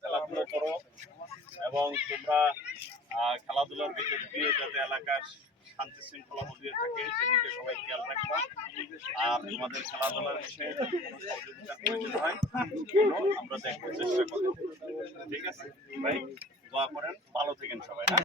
খেলাধুলা করো এবং তোমরা খেলাধুলার ভিতর দিয়ে যাতে এলাকার শান্তি শৃঙ্খলা বজিয়ে থাকে, সেদিকে সবাই খেয়াল রাখবা। আর তোমাদের খেলাধুলার বিষয়ে প্রয়োজন হয় আমরা দেখব চেষ্টা করব। ঠিক আছে? ভাই, দোয়া করেন, ভালো থাকেন সবাই হ্যাঁ?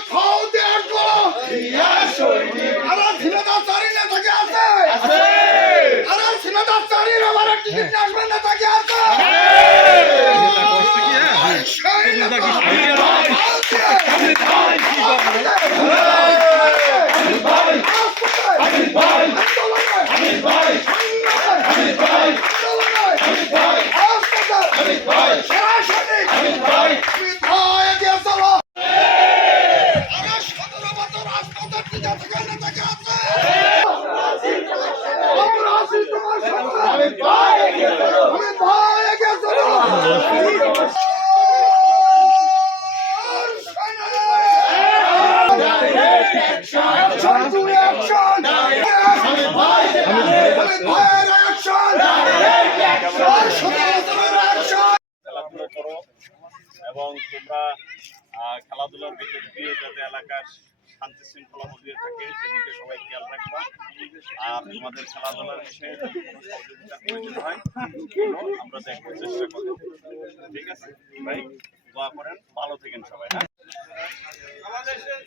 এবং তোমরা খেলাধুলার ভিতর দিয়ে যাতে এলাকার শান্তি শৃঙ্খলা বজিয়ে থাকে, সেদিকে সবাই খেয়াল রাখবা। আর তোমাদের খেলাধুলার বিষয়ে হয় আমরা দেখব চেষ্টা করব। ঠিক আছে? ভাই, দোয়া করেন, ভালো থাকেন সবাই হ্যাঁ?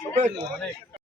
আমাদের